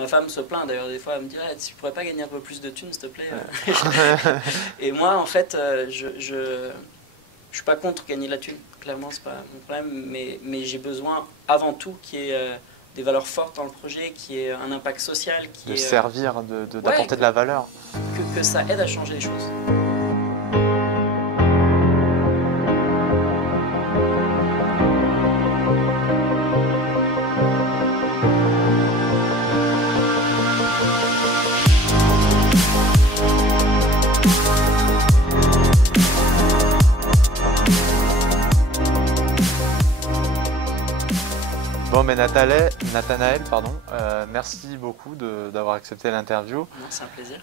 Ma femme se plaint d'ailleurs des fois, elle me dit ah, tu pourrais pas gagner un peu plus de thunes s'il te plaît. Ouais. Et moi en fait je suis pas contre gagner de la thune, clairement c'est pas mon problème, mais j'ai besoin avant tout qu'il y ait des valeurs fortes dans le projet, qu'il y ait un impact social, De qu'il y ait servir, ouais, d'apporter de la valeur. que ça aide à changer les choses. Bon, mais Nathanaël, pardon, merci beaucoup d'avoir accepté l'interview. Non, c'est un plaisir.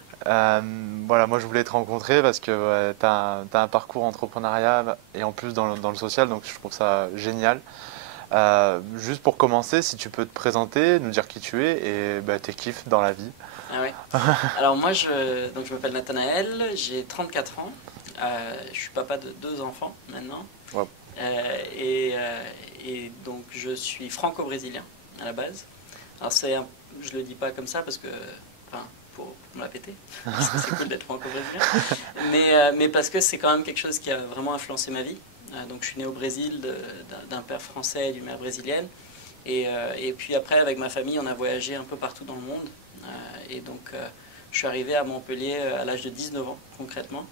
Voilà, moi je voulais te rencontrer parce que tu as, un parcours entrepreneurial et en plus dans le social, donc je trouve ça génial. Juste pour commencer, si tu peux te présenter, nous dire qui tu es et tes kiffs dans la vie. Ah ouais. Alors moi donc je m'appelle Nathanaël, j'ai 34 ans, je suis papa de 2 enfants maintenant. Wow. Et donc je suis franco-brésilien à la base. Alors je le dis pas comme ça parce que, enfin, pour me la péter, parce que c'est cool d'être franco-brésilien, mais parce que c'est quand même quelque chose qui a vraiment influencé ma vie. Donc je suis né au Brésil d'un père français et d'une mère brésilienne. Et puis après avec ma famille on a voyagé un peu partout dans le monde. Et donc je suis arrivé à Montpellier à l'âge de 19 ans concrètement.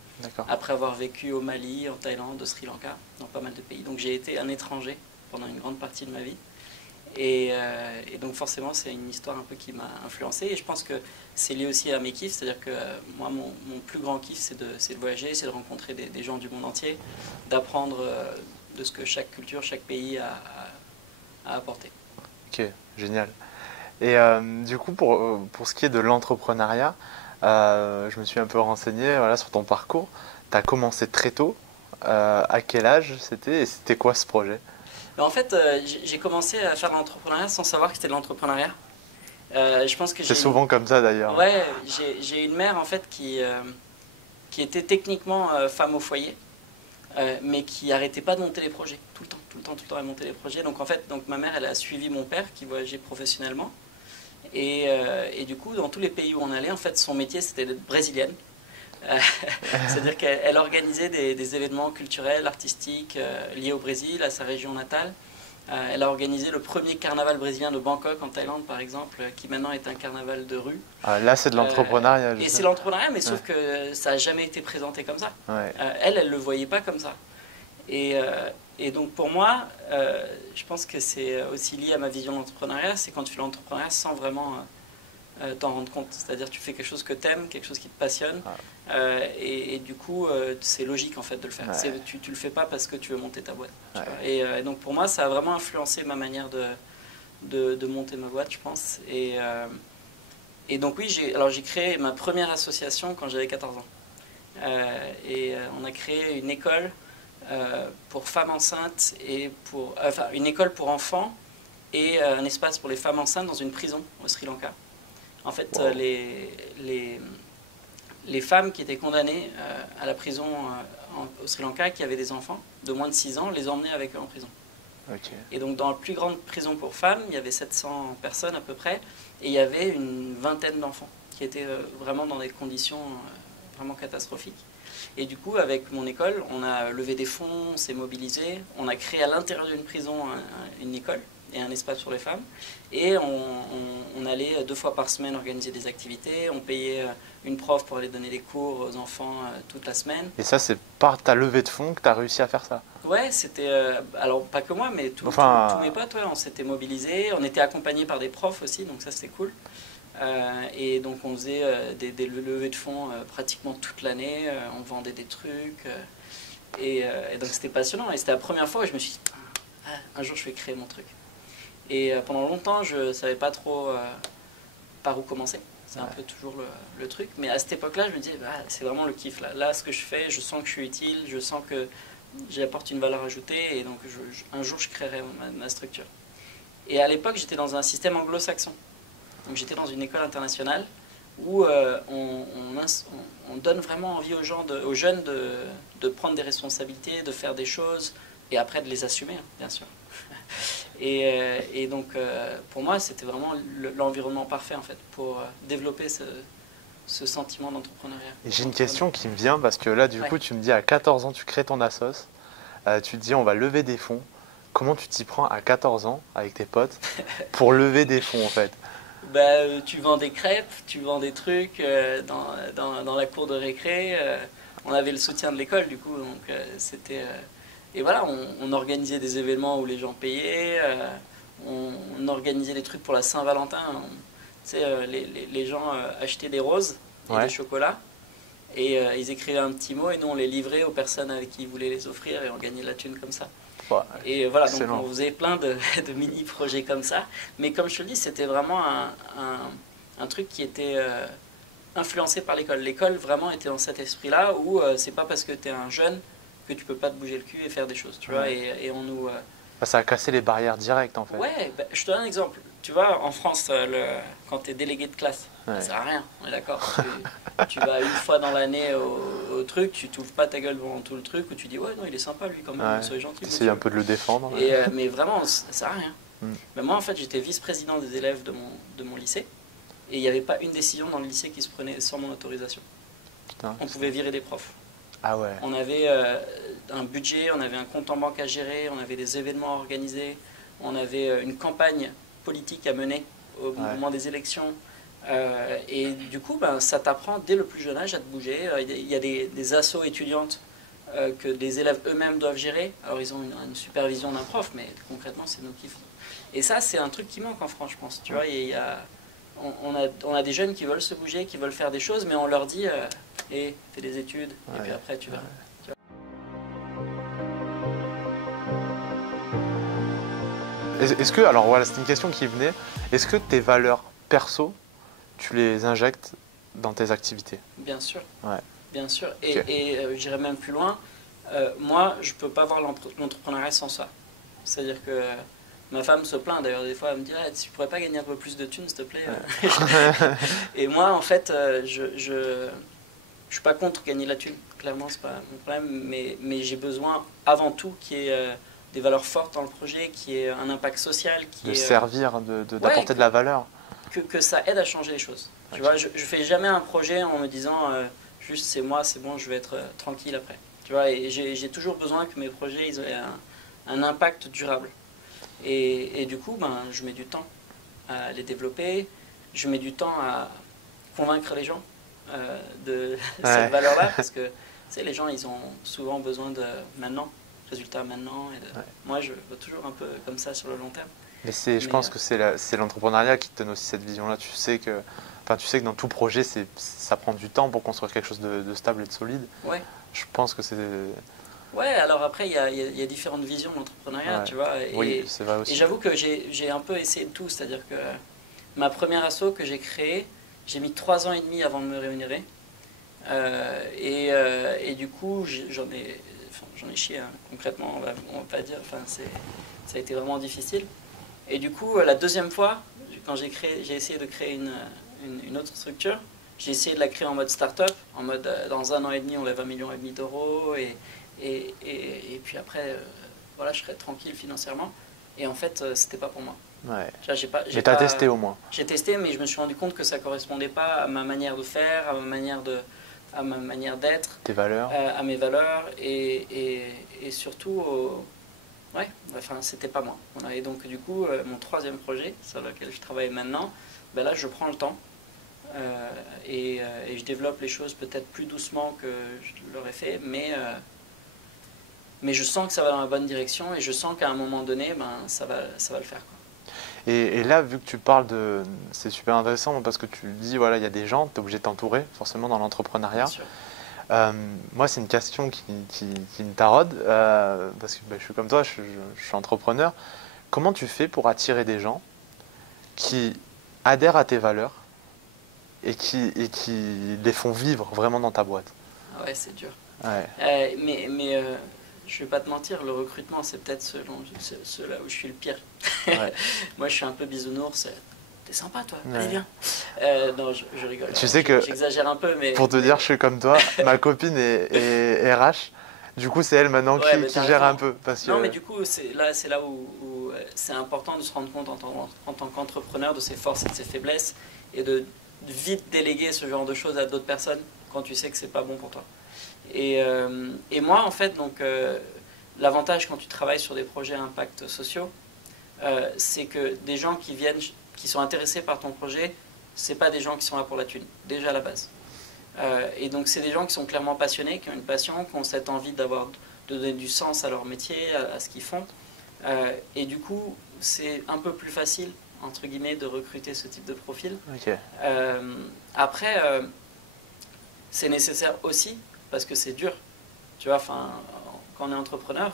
Après avoir vécu au Mali, en Thaïlande, au Sri Lanka, dans pas mal de pays. Donc j'ai été un étranger pendant une grande partie de ma vie. Et donc forcément c'est une histoire un peu qui m'a influencé. Et je pense que c'est lié aussi à mes kiffs. C'est-à-dire que moi mon plus grand kiff c'est de voyager, c'est de rencontrer des gens du monde entier, d'apprendre de ce que chaque culture, chaque pays a apporté. Ok, génial. Et du coup pour ce qui est de l'entrepreneuriat, je me suis un peu renseigné voilà, sur ton parcours. Tu as commencé très tôt. À quel âge c'était et c'était quoi ce projet? En fait, j'ai commencé à faire de l'entrepreneuriat sans savoir que c'était de l'entrepreneuriat. Je pense que c'est souvent comme ça d'ailleurs. Ouais, j'ai une mère en fait qui était techniquement femme au foyer, mais qui arrêtait pas de monter les projets tout le temps, tout le temps, tout le temps. Elle montait les projets. Donc en fait, donc ma mère, elle a suivi mon père qui voyageait professionnellement. Et du coup, dans tous les pays où on allait, en fait, son métier, c'était d'être brésilienne. C'est-à-dire qu'elle organisait des événements culturels, artistiques liés au Brésil, à sa région natale. Elle a organisé le premier carnaval brésilien de Bangkok, en Thaïlande, par exemple, qui maintenant est un carnaval de rue. Là, c'est de l'entrepreneuriat. Et c'est l'entrepreneuriat, mais sauf que ça n'a jamais été présenté comme ça. Ouais. Elle ne le voyait pas comme ça. Et donc pour moi, je pense que c'est aussi lié à ma vision de l'entrepreneuriat, c'est quand tu fais l'entrepreneuriat sans vraiment t'en rendre compte. C'est-à-dire tu fais quelque chose que tu aimes, quelque chose qui te passionne, et du coup c'est logique en fait de le faire. Ouais. Tu le fais pas parce que tu veux monter ta boîte. Ouais. Et donc pour moi ça a vraiment influencé ma manière de monter ma boîte, je pense. Et donc oui, j'ai créé ma première association quand j'avais 14 ans. On a créé une école pour femmes enceintes et une école pour enfants et un espace pour les femmes enceintes dans une prison au Sri Lanka. En fait, wow. Les femmes qui étaient condamnées à la prison au Sri Lanka, qui avaient des enfants de moins de 6 ans, les emmenaient avec eux en prison. Okay. Et donc dans la plus grande prison pour femmes, il y avait 700 personnes à peu près, et il y avait une vingtaine d'enfants qui étaient vraiment dans des conditions vraiment catastrophiques. Et du coup, avec mon école, on a levé des fonds, on s'est mobilisé, on a créé à l'intérieur d'une prison une école et un espace pour les femmes. Et on allait 2 fois par semaine organiser des activités, on payait une prof pour aller donner des cours aux enfants toute la semaine. Et ça, c'est par ta levée de fonds que tu as réussi à faire ça? Ouais, c'était... alors, pas que moi, mais tous mes potes, ouais, on s'était mobilisés. On était accompagnés par des profs aussi, donc ça, c'était cool. Et donc on faisait des levées de fonds pratiquement toute l'année, on vendait des trucs et donc c'était passionnant et c'était la première fois où je me suis dit un jour je vais créer mon truc. Et pendant longtemps je ne savais pas trop par où commencer, c'est un peu toujours le truc, mais à cette époque là je me disais c'est vraiment le kiff là ce que je fais, je sens que je suis utile, je sens que j'apporte une valeur ajoutée et donc un jour je créerai ma structure. Et à l'époque j'étais dans un système anglo-saxon. Donc j'étais dans une école internationale où on donne vraiment envie aux jeunes de prendre des responsabilités, de faire des choses et après de les assumer, bien sûr. Et donc, pour moi, c'était vraiment l'environnement parfait, en fait, pour développer ce sentiment d'entrepreneuriat. Et j'ai une question qui me vient parce que là, du coup, tu me dis à 14 ans, tu crées ton assos, tu te dis on va lever des fonds. Comment tu t'y prends à 14 ans avec tes potes pour lever des fonds en fait? Bah, tu vends des crêpes, tu vends des trucs dans la cour de récré. On avait le soutien de l'école, du coup, donc c'était. Et voilà, on organisait des événements où les gens payaient, on organisait des trucs pour la Saint-Valentin. Tu sais, les gens achetaient des roses et des chocolats, et ils écrivaient un petit mot, et nous on les livrait aux personnes avec qui ils voulaient les offrir, et on gagnait de la thune comme ça. Ouais, et voilà, donc excellent. on faisait plein de mini-projets comme ça. Mais comme je te le dis, c'était vraiment un truc qui était influencé par l'école. L'école vraiment était dans cet esprit-là où c'est pas parce que tu es un jeune que tu peux pas te bouger le cul et faire des choses, tu vois. Et on nous... Ça a cassé les barrières directes en fait. Ouais, bah, je te donne un exemple. Tu vois, en France, quand tu es délégué de classe, ça sert à rien, on est d'accord. Tu vas une fois dans l'année au truc, tu t'ouvres pas ta gueule devant tout le truc, ou tu dis ouais, non, il est sympa lui quand même, soyez gentil. Tu essayes un peu de le défendre. Mais vraiment, ça sert à rien. Mais moi, en fait, j'étais vice-président des élèves de mon lycée, et il n'y avait pas une décision dans le lycée qui se prenait sans mon autorisation. Putain, on pouvait virer des profs. Ah ouais. On avait un budget, on avait un compte en banque à gérer, on avait des événements à organiser, on avait une campagne politique à mener au moment des élections. Et du coup, ben, ça t'apprend dès le plus jeune âge à te bouger. Il y a des assos étudiantes que des élèves eux-mêmes doivent gérer. Alors ils ont une supervision d'un prof, mais concrètement c'est nous qui font. Et ça, c'est un truc qui manque en France, je pense. Tu vois, on a des jeunes qui veulent se bouger, qui veulent faire des choses, mais on leur dit fais des études, et puis après tu verras. Est-ce que, alors voilà, c'est une question qui venait, est-ce que tes valeurs perso, tu les injectes dans tes activités? Bien sûr. Ouais. Bien sûr. Et j'irai même plus loin. Moi, je ne peux pas voir l'entrepreneuriat sans ça. C'est-à-dire que ma femme se plaint d'ailleurs des fois, elle me dit tu pourrais pas gagner un peu plus de thunes s'il te plaît. Et moi, en fait, je suis pas contre gagner de la thune. Clairement, c'est pas mon problème. Mais j'ai besoin avant tout qu'il y ait des valeurs fortes dans le projet, qu'il y ait un impact social, de servir, d'apporter de la valeur. Que ça aide à changer les choses. Tu vois, je fais jamais un projet en me disant juste c'est moi, c'est bon, je vais être tranquille après. Tu vois, et j'ai toujours besoin que mes projets ils aient un impact durable. Et du coup, ben, je mets du temps à les développer, je mets du temps à convaincre les gens de cette valeur-là, parce que tu sais, les gens, ils ont souvent besoin de maintenant, résultat maintenant. Moi, je veux toujours un peu comme ça sur le long terme. Mais je pense que c'est l'entrepreneuriat qui te donne aussi cette vision-là. Tu sais que dans tout projet, ça prend du temps pour construire quelque chose de stable et de solide. Ouais. Je pense que c'est... Ouais, alors après, il y a différentes visions de l'entrepreneuriat, tu vois. Oui, c'est vrai aussi. Et j'avoue que j'ai un peu essayé de tout. C'est-à-dire que ma première asso que j'ai créée, j'ai mis 3 ans et demi avant de me rémunérer. Et du coup, j'en ai chié, hein, concrètement, on va pas dire. Enfin, ça a été vraiment difficile. Et du coup, la deuxième fois, quand j'ai essayé de créer une autre structure, j'ai essayé de la créer en mode start-up, en mode dans 1 an et demi, on lève 1,5 million d'euros, et puis après, voilà, je serais tranquille financièrement. Et en fait, c'était pas pour moi. Ouais. Mais t'as testé au moins. J'ai testé, mais je me suis rendu compte que ça correspondait pas à ma manière de faire, à ma manière d'être, tes valeurs, à mes valeurs, et surtout ouais, enfin, c'était pas moi. Et donc, du coup, mon 3e projet, sur lequel je travaille maintenant, ben là, je prends le temps et je développe les choses peut-être plus doucement que je l'aurais fait, mais je sens que ça va dans la bonne direction et je sens qu'à un moment donné, ben, ça va le faire, quoi. Et là, vu que tu parles de... C'est super intéressant parce que tu dis, voilà, il y a des gens, tu es obligé de t'entourer, forcément, dans l'entrepreneuriat. Moi, c'est une question qui me taraude, parce que je suis comme toi, je suis entrepreneur. Comment tu fais pour attirer des gens qui adhèrent à tes valeurs et qui les font vivre vraiment dans ta boîte? Ah ouais, c'est dur. Ouais. Mais je vais pas te mentir, le recrutement, c'est peut-être ceux-là où je suis le pire. Ouais. Moi, je suis un peu bisounours. T'es sympa, toi, allez, viens. Non, je rigole. Tu sais que, j'exagère un peu, mais... Pour te dire, je suis comme toi, ma copine est RH, du coup c'est elle maintenant qui gère un peu. Non, mais du coup, c'est là où c'est important de se rendre compte en tant qu'entrepreneur de ses forces et de ses faiblesses et de vite déléguer ce genre de choses à d'autres personnes quand tu sais que c'est pas bon pour toi. Et moi, en fait, donc, l'avantage quand tu travailles sur des projets à impact sociaux, c'est que des gens qui viennent, qui sont intéressés par ton projet, c'est pas des gens qui sont là pour la thune, déjà à la base. Et donc, c'est des gens qui sont clairement passionnés, qui ont une passion, qui ont cette envie de donner du sens à leur métier, à ce qu'ils font. Et du coup, c'est un peu plus facile, entre guillemets, de recruter ce type de profil. Ok. Après, c'est nécessaire aussi parce que c'est dur. Tu vois, quand on est entrepreneur,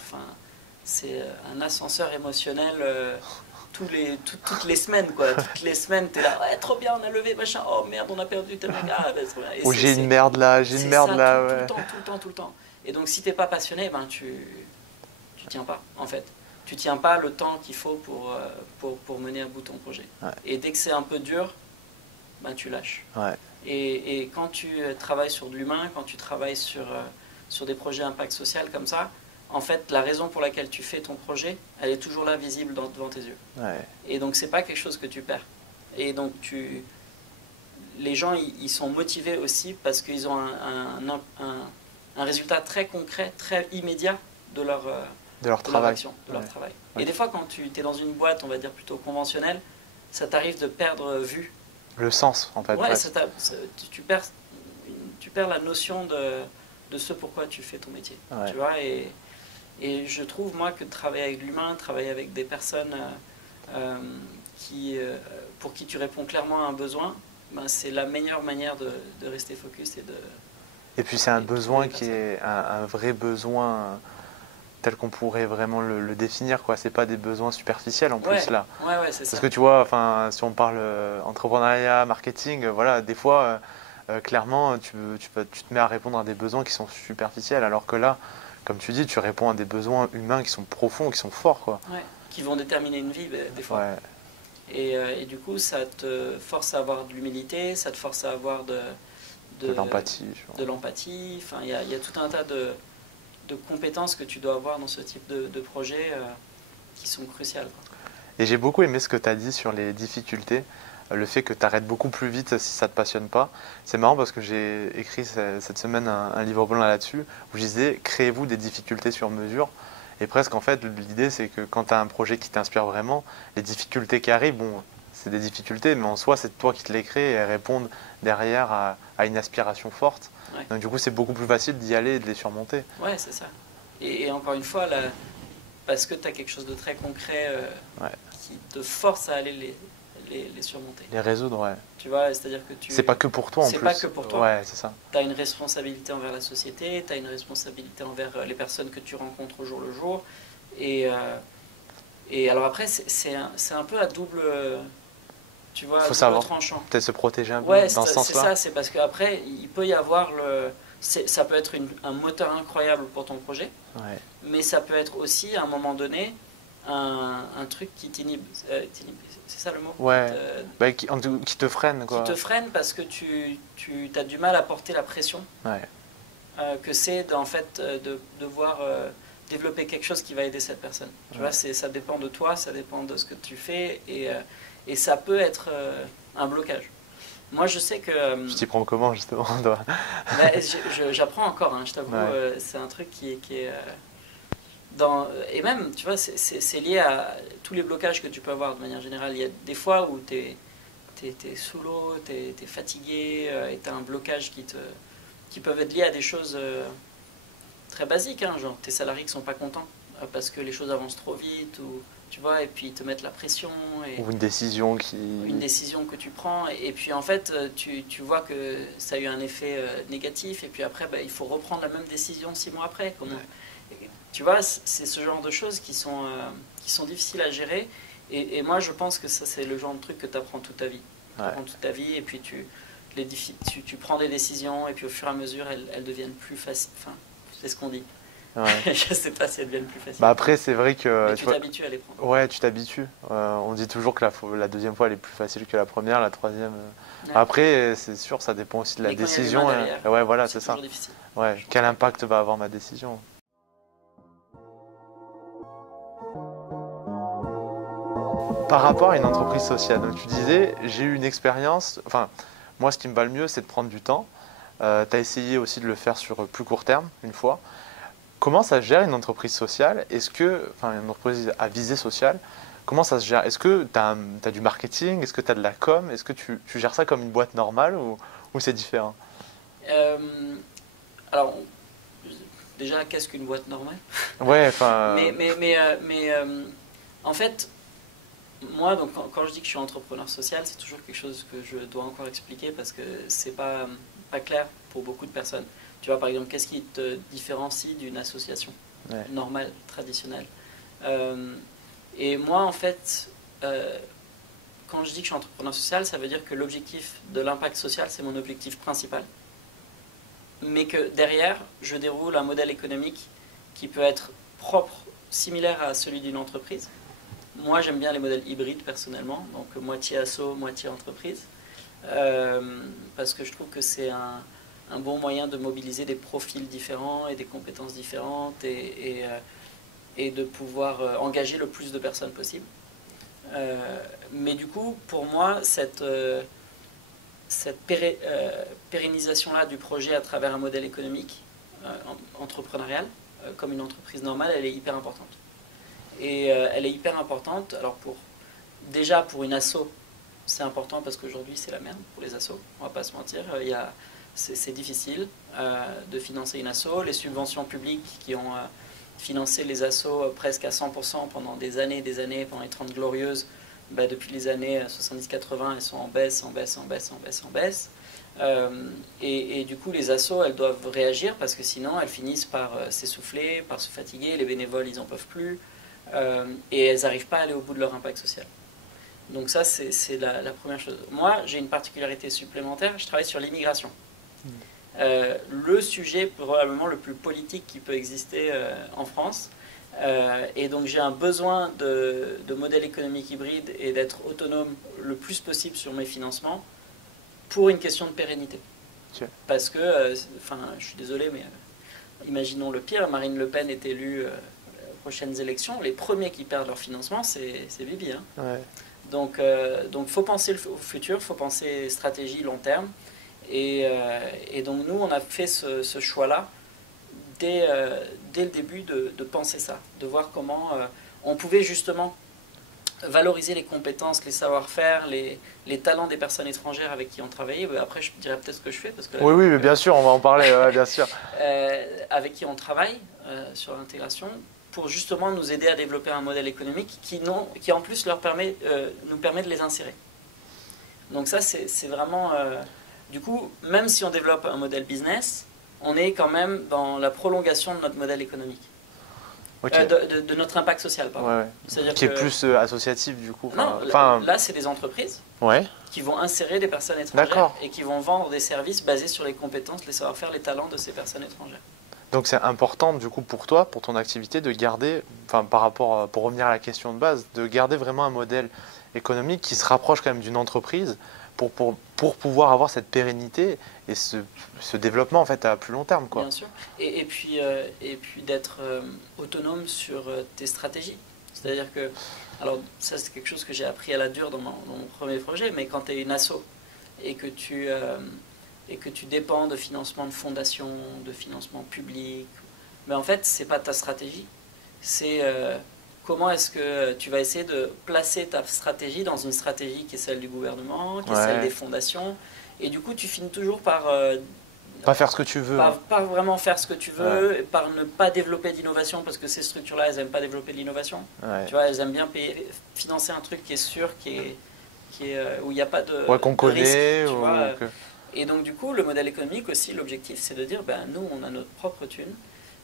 c'est un ascenseur émotionnel toutes les semaines, quoi. Toutes les semaines, t'es là, ouais, trop bien, on a levé, machin, oh merde, on a perdu tel mec. Ou j'ai une merde là, j'ai une merde là, ouais. Tout le temps. Et donc, si t'es pas passionné, tu tiens pas, en fait. Tu tiens pas le temps qu'il faut pour mener à bout ton projet. Ouais. Et dès que c'est un peu dur, tu lâches. Ouais. Et quand tu travailles sur de l'humain, quand tu travailles sur des projets impact social comme ça, en fait, la raison pour laquelle tu fais ton projet, elle est toujours là, visible devant tes yeux. Ouais. Et donc, c'est pas quelque chose que tu perds. Et donc, les gens, ils sont motivés aussi parce qu'ils ont un résultat très concret, très immédiat de leur travail. Action, de leur travail. Ouais. Et des fois, quand tu es dans une boîte, on va dire plutôt conventionnelle, ça t'arrive de perdre vue. Le sens, en fait. Ouais, tu perds la notion de ce pourquoi tu fais ton métier. Ouais. Tu vois, et je trouve, moi, que de travailler avec l'humain, travailler avec des personnes pour qui tu réponds clairement à un besoin, c'est la meilleure manière de rester focus et puis c'est un besoin qui est un vrai besoin tel qu'on pourrait vraiment le définir, quoi. C'est pas des besoins superficiels en plus là. Ouais, c'est ça. Parce que tu vois, si on parle entrepreneuriat, marketing, voilà, des fois, clairement, tu te mets à répondre à des besoins qui sont superficiels, alors que là, comme tu dis, tu réponds à des besoins humains qui sont profonds, qui sont forts, quoi. Ouais, qui vont déterminer une vie, des fois. Ouais. Et du coup, ça te force à avoir de l'humilité, ça te force à avoir de l'empathie. De l'empathie. Enfin, il y a tout un tas de compétences que tu dois avoir dans ce type de projet qui sont cruciales, quoi. Et j'ai beaucoup aimé ce que tu as dit sur les difficultés, le fait que tu arrêtes beaucoup plus vite si ça ne te passionne pas. C'est marrant parce que j'ai écrit cette semaine un livre blanc là-dessus où je disais « Créez-vous des difficultés sur mesure ». Et presque, en fait, l'idée, c'est que quand tu as un projet qui t'inspire vraiment, les difficultés qui arrivent, bon, c'est des difficultés, mais en soi, c'est toi qui te les crées et elles répondent derrière à une aspiration forte. Ouais. Donc, du coup, c'est beaucoup plus facile d'y aller et de les surmonter. Ouais, c'est ça. Et encore une fois, parce que tu as quelque chose de très concret qui te force à aller les surmonter. Les résoudre, ouais. Tu vois, c'est-à-dire que c'est pas que pour toi en plus. C'est pas que pour toi. Ouais, c'est ça. Tu as une responsabilité envers la société, tu as une responsabilité envers les personnes que tu rencontres au jour le jour. Et alors après, c'est un peu à double, tu vois, faut savoir tranchant. Peut-être se protéger un peu ouais, dans ce sens-là. C'est ça, c'est parce qu'après, il peut y avoir ça peut être un moteur incroyable pour ton projet, mais ça peut être aussi, à un moment donné, un truc qui t'inhibe. C'est ça le mot? Ouais, qui te freine, quoi. Qui te freine parce que tu as du mal à porter la pression que c'est en fait de devoir développer quelque chose qui va aider cette personne. Tu vois, ça dépend de toi, ça dépend de ce que tu fais, et ça peut être un blocage. Moi, je sais que... Tu t'y prends comment, justement? J'apprends encore, hein, je t'avoue. C'est un truc qui est... et même, tu vois, c'est lié à tous les blocages que tu peux avoir de manière générale. Il y a des fois où tu es sous l'eau, tu es fatigué, et tu as un blocage qui peuvent être liés à des choses très basiques, hein, genre tes salariés qui sont pas contents parce que les choses avancent trop vite, ou tu vois, et puis ils te mettent la pression. Ou une décision que tu prends, et puis en fait, tu vois que ça a eu un effet négatif, et puis après, il faut reprendre la même décision 6 mois après. Tu vois, c'est ce genre de choses qui sont difficiles à gérer, et moi je pense que ça, c'est le genre de truc que tu apprends toute ta vie. Tu apprends toute ta vie, et puis tu prends des décisions, et puis au fur et à mesure, elles deviennent plus faciles. Enfin, c'est ce qu'on dit. Je sais pas si elles deviennent plus faciles. Après, c'est vrai que... Mais tu t'habitues à les prendre. Ouais, tu t'habitues. On dit toujours que la deuxième fois, elle est plus facile que la première, la troisième... Après, c'est sûr, ça dépend aussi de la décision. Ouais, voilà, c'est ça. Difficile. Ouais, quel impact va avoir ma décision? Par rapport à une entreprise sociale, donc tu disais, j'ai eu une expérience, enfin, moi ce qui me va le mieux, c'est de prendre du temps. Tu as essayé aussi de le faire sur plus court terme, une fois. Comment ça se gère une entreprise sociale? Est-ce que, enfin, une entreprise à visée sociale, comment ça se gère? Est-ce que tu as, du marketing? Est-ce que tu as de la com? Est-ce que tu gères ça comme une boîte normale ou c'est différent? Alors, déjà, qu'est-ce qu'une boîte normale? Ouais, enfin. En fait, moi, donc, quand je dis que je suis entrepreneur social, c'est toujours quelque chose que je dois encore expliquer parce que c'est pas clair pour beaucoup de personnes. Tu vois, par exemple, qu'est-ce qui te différencie d'une association normale, traditionnelle? Et moi, en fait, quand je dis que je suis entrepreneur social, ça veut dire que l'objectif de l'impact social, c'est mon objectif principal. Mais que derrière, je déroule un modèle économique qui peut être propre, similaire à celui d'une entreprise. Moi, j'aime bien les modèles hybrides personnellement, donc moitié asso, moitié entreprise, parce que je trouve que c'est un bon moyen de mobiliser des profils différents et des compétences différentes et de pouvoir engager le plus de personnes possible. Mais du coup, pour moi, cette pérennisation-là du projet à travers un modèle économique entrepreneurial, comme une entreprise normale, elle est hyper importante. Et elle est hyper importante, alors déjà pour une asso, c'est important parce qu'aujourd'hui c'est la merde pour les assos, on va pas se mentir, c'est difficile de financer une asso, les subventions publiques qui ont financé les assos presque à 100% pendant des années, pendant les 30 glorieuses, depuis les années 70-80, elles sont en baisse. Et du coup, les assos, elles doivent réagir parce que sinon, elles finissent par s'essouffler, par se fatiguer. Les bénévoles, ils n'en peuvent plus. Et elles n'arrivent pas à aller au bout de leur impact social. Donc ça, c'est la première chose. Moi, j'ai une particularité supplémentaire. Je travaille sur l'immigration. Le sujet probablement le plus politique qui peut exister en France. Et donc j'ai un besoin de modèle économique hybride et d'être autonome le plus possible sur mes financements pour une question de pérennité. Okay. Parce que, je suis désolé, mais imaginons le pire, Marine Le Pen est élue aux prochaines élections, les premiers qui perdent leur financement, c'est Bibi. Hein. Ouais. Donc faut penser au futur, faut penser stratégie long terme. Et donc nous, on a fait ce choix-là dès le début de penser ça, de voir comment on pouvait justement valoriser les compétences, les savoir-faire, les talents des personnes étrangères avec qui on travaillait. Après, je dirais peut-être ce que je fais. Parce que là, oui, mais bien sûr, on va en parler, bien sûr. Avec qui on travaille sur l'intégration, pour justement nous aider à développer un modèle économique qui en plus nous permet de les insérer. Donc ça, c'est vraiment... du coup, même si on développe un modèle business, on est quand même dans la prolongation de notre modèle économique. Okay. De notre impact social, pardon. Ouais. C'est-à-dire qui est plus associatif, du coup. Non, là, c'est des entreprises qui vont insérer des personnes étrangères et qui vont vendre des services basés sur les compétences, les savoir-faire, les talents de ces personnes étrangères. Donc c'est important, du coup, pour toi, pour ton activité, de garder, par rapport, pour revenir à la question de base, de garder vraiment un modèle économique qui se rapproche quand même d'une entreprise pour pouvoir avoir cette pérennité et ce développement en fait à plus long terme, quoi. Bien sûr. Et puis d'être autonome sur tes stratégies. C'est-à-dire que, alors ça c'est quelque chose que j'ai appris à la dure dans mon premier projet, mais quand tu es une asso et que tu dépends de financement de fondations, de financement public, mais en fait c'est pas ta stratégie. C'est comment est-ce que tu vas essayer de placer ta stratégie dans une stratégie qui est celle du gouvernement, qui est celle des fondations, et du coup tu finis toujours par pas faire ce que tu veux. Pas vraiment faire ce que tu veux, et par ne pas développer d'innovation, parce que ces structures-là, elles n'aiment pas développer de l'innovation. Tu vois, elles aiment bien financer un truc qui est sûr, où il n'y a pas de, qu'on connaît, risque. Tu vois. Et donc du coup, le modèle économique aussi, l'objectif, c'est de dire, nous, on a notre propre thune,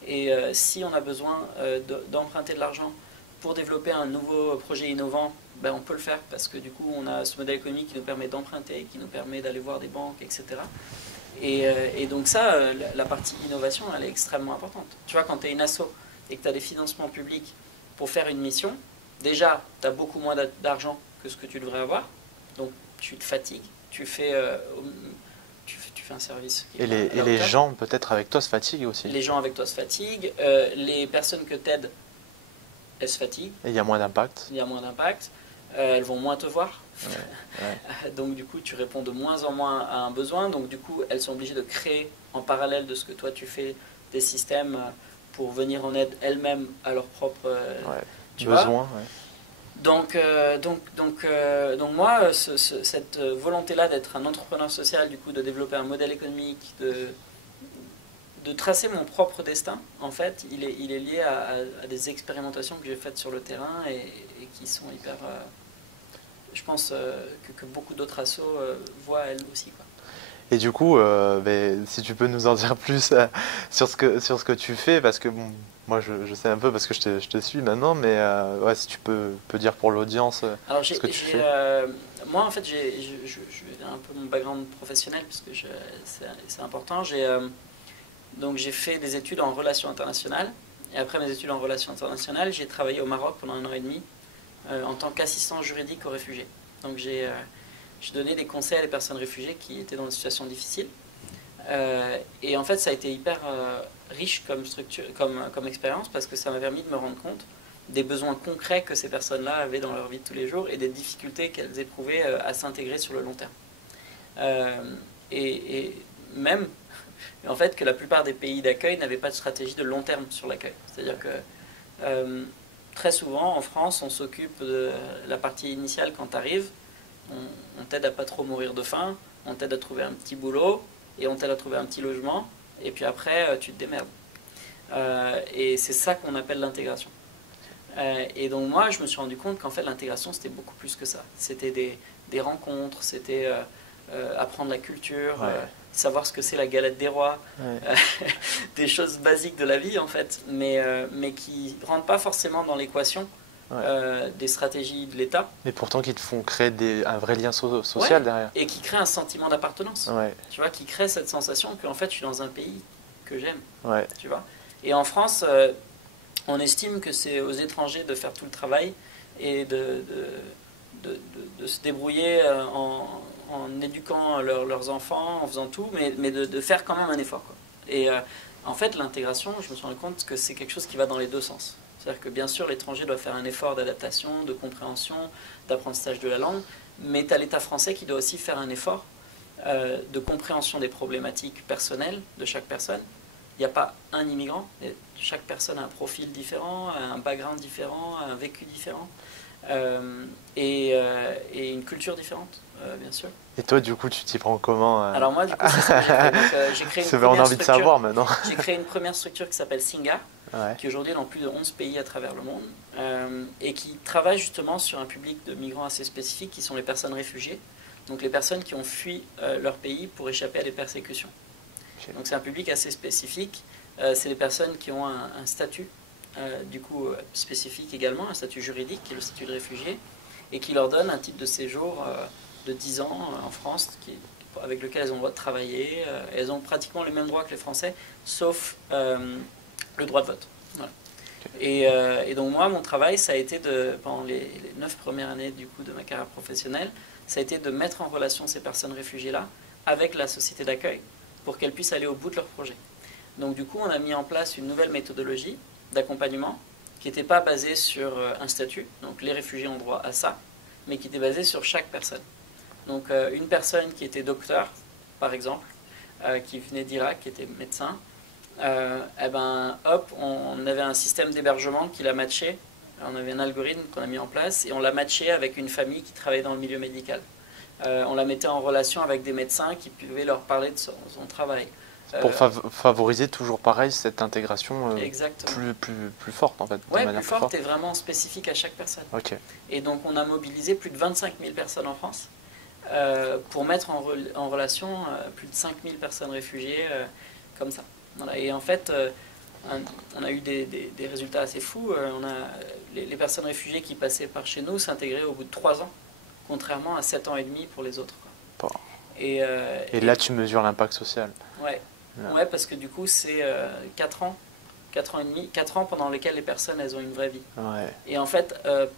et si on a besoin d'emprunter de l'argent pour développer un nouveau projet innovant, on peut le faire, parce que du coup, on a ce modèle économique qui nous permet d'emprunter, qui nous permet d'aller voir des banques, etc. Et donc ça, la partie innovation, elle est extrêmement importante. Tu vois, quand tu es une asso et que tu as des financements publics pour faire une mission, déjà, tu as beaucoup moins d'argent que ce que tu devrais avoir, donc tu te fatigues, tu fais un service. Et les gens, peut-être, avec toi se fatiguent aussi. Les gens avec toi se fatiguent, les personnes que tu aides, elles se fatiguent. Et il y a moins d'impact. Il y a moins d'impact. elles vont moins te voir. Ouais. Donc du coup, tu réponds de moins en moins à un besoin. Donc du coup, elles sont obligées de créer en parallèle de ce que toi tu fais des systèmes pour venir en aide elles-mêmes à leurs propres besoins. Ouais. Donc moi, cette volonté-là d'être un entrepreneur social, du coup, de développer un modèle économique, de tracer mon propre destin, en fait, il est lié à des expérimentations que j'ai faites sur le terrain et qui sont hyper... je pense que beaucoup d'autres assos voient elles aussi, quoi. Et du coup, si tu peux nous en dire plus sur ce que tu fais, parce que bon, moi je sais un peu parce que je te suis maintenant, mais ouais, si tu peux dire pour l'audience Alors ce que tu fais. moi en fait j'ai un peu mon background professionnel parce que c'est important. Donc j'ai fait des études en relations internationales et après mes études en relations internationales, j'ai travaillé au Maroc pendant 1 an et demi en tant qu'assistant juridique aux réfugiés. Donc j'ai donné des conseils à des personnes réfugiées qui étaient dans une situation difficile. Et en fait, ça a été hyper riche comme structure, comme expérience parce que ça m'a permis de me rendre compte des besoins concrets que ces personnes-là avaient dans leur vie de tous les jours et des difficultés qu'elles éprouvaient à s'intégrer sur le long terme. Et même, en fait, que la plupart des pays d'accueil n'avaient pas de stratégie de long terme sur l'accueil. C'est-à-dire que très souvent, en France, on s'occupe de la partie initiale quand tu arrives. On t'aide à pas trop mourir de faim, on t'aide à trouver un petit boulot et on t'aide à trouver un petit logement et puis après tu te démerdes. Et c'est ça qu'on appelle l'intégration. Et donc moi je me suis rendu compte qu'en fait l'intégration c'était beaucoup plus que ça. C'était des rencontres, c'était apprendre la culture, savoir ce que c'est la galette des rois, des choses basiques de la vie en fait, mais qui ne rentrent pas forcément dans l'équation. Des stratégies de l'État. Mais pourtant qui te font créer un vrai lien social derrière. Et qui créent un sentiment d'appartenance. Tu vois, qui crée cette sensation qu'en fait je suis dans un pays que j'aime. Tu vois. Et en France, on estime que c'est aux étrangers de faire tout le travail et de se débrouiller en éduquant leurs enfants, en faisant tout, mais de faire quand même un effort, quoi. Et en fait, l'intégration, je me suis rendu compte que c'est quelque chose qui va dans les deux sens. C'est-à-dire que bien sûr, l'étranger doit faire un effort d'adaptation, de compréhension, d'apprentissage de la langue, mais tu as l'État français qui doit aussi faire un effort de compréhension des problématiques personnelles de chaque personne. Il n'y a pas un immigrant, chaque personne a un profil différent, un background différent, un vécu différent, et une culture différente, bien sûr. Et toi, du coup, tu t'y prends comment Alors moi, du coup, c'est ça que j'ai fait. Donc, j'ai créé une première on a envie de savoir maintenant. J'ai créé une première structure qui s'appelle Singa, qui est aujourd'hui dans plus de 11 pays à travers le monde, et qui travaille justement sur un public de migrants assez spécifique, qui sont les personnes réfugiées, donc les personnes qui ont fui leur pays pour échapper à des persécutions. Donc c'est un public assez spécifique, c'est des personnes qui ont un statut, du coup spécifique également, un statut juridique, qui est le statut de réfugié, et qui leur donne un titre de séjour de 10 ans en France, avec lequel elles ont le droit de travailler. Elles ont pratiquement les mêmes droits que les Français, sauf le droit de vote. Voilà. Et donc moi, mon travail, ça a été pendant les 9 premières années du coup, de ma carrière professionnelle, ça a été de mettre en relation ces personnes réfugiées-là avec la société d'accueil pour qu'elles puissent aller au bout de leur projet. Donc du coup, on a mis en place une nouvelle méthodologie d'accompagnement qui n'était pas basée sur un statut, donc les réfugiés ont droit à ça, mais qui était basée sur chaque personne. Donc une personne qui était docteur, par exemple, qui venait d'Irak, qui était médecin, on avait un système d'hébergement qui l'a matché. On avait un algorithme qu'on a mis en place et on l'a matché avec une famille qui travaillait dans le milieu médical. On la mettait en relation avec des médecins qui pouvaient leur parler de son travail. Pour favoriser toujours pareil cette intégration plus forte en fait. Oui, plus forte et vraiment spécifique à chaque personne. Et donc on a mobilisé plus de 25 000 personnes en France pour mettre en relation plus de 5 000 personnes réfugiées comme ça. Voilà. Et en fait, on a eu des résultats assez fous. Les personnes réfugiées qui passaient par chez nous s'intégraient au bout de 3 ans, contrairement à 7 ans et demi pour les autres. Bon. Et là, tu mesures l'impact social. Ouais, parce que du coup, c'est 4 ans et demi, 4 ans pendant lesquels les personnes elles ont une vraie vie. Et en fait,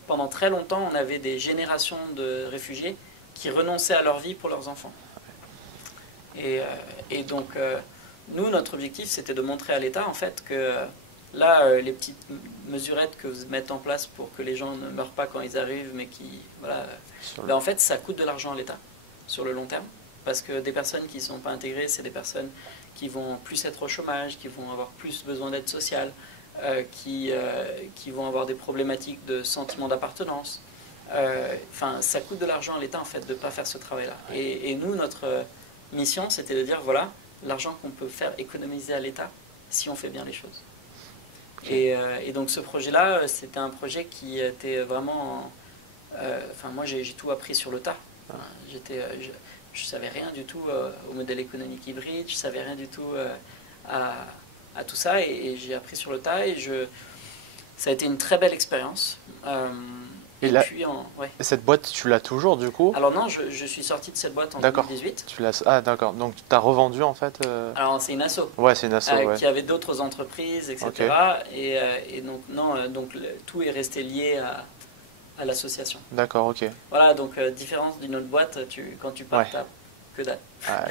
pendant très longtemps, on avait des générations de réfugiés qui renonçaient à leur vie pour leurs enfants. Et donc... nous, notre objectif, c'était de montrer à l'État en fait que Là, les petites mesurettes que vous mettez en place pour que les gens ne meurent pas quand ils arrivent, mais qui, voilà, ben, en fait, ça coûte de l'argent à l'État sur le long terme. Parce que des personnes qui ne sont pas intégrées, c'est des personnes qui vont plus être au chômage, qui vont avoir plus besoin d'aide sociale, qui vont avoir des problématiques de sentiment d'appartenance. Enfin, ça coûte de l'argent à l'État en fait de ne pas faire ce travail-là. Et nous, notre mission, c'était de dire voilà, l'argent qu'on peut faire économiser à l'État si on fait bien les choses. Okay. Et donc ce projet-là, c'était un projet qui était vraiment... Enfin, moi, j'ai tout appris sur le tas. Enfin, je savais rien du tout au modèle économique hybride, je savais rien du tout à tout ça, et j'ai appris sur le tas, et ça a été une très belle expérience. Et cette boîte, tu l'as toujours du coup? Alors non, je suis sorti de cette boîte en 2018. Ah d'accord, donc tu as revendu en fait Alors c'est une asso. Ouais, c'est une asso, ouais. Qui avait d'autres entreprises, etc. Okay. Et donc, non, donc tout est resté lié à l'association. D'accord, ok. Voilà, donc différence d'une autre boîte, quand tu pars, t'as que dalle. Ah,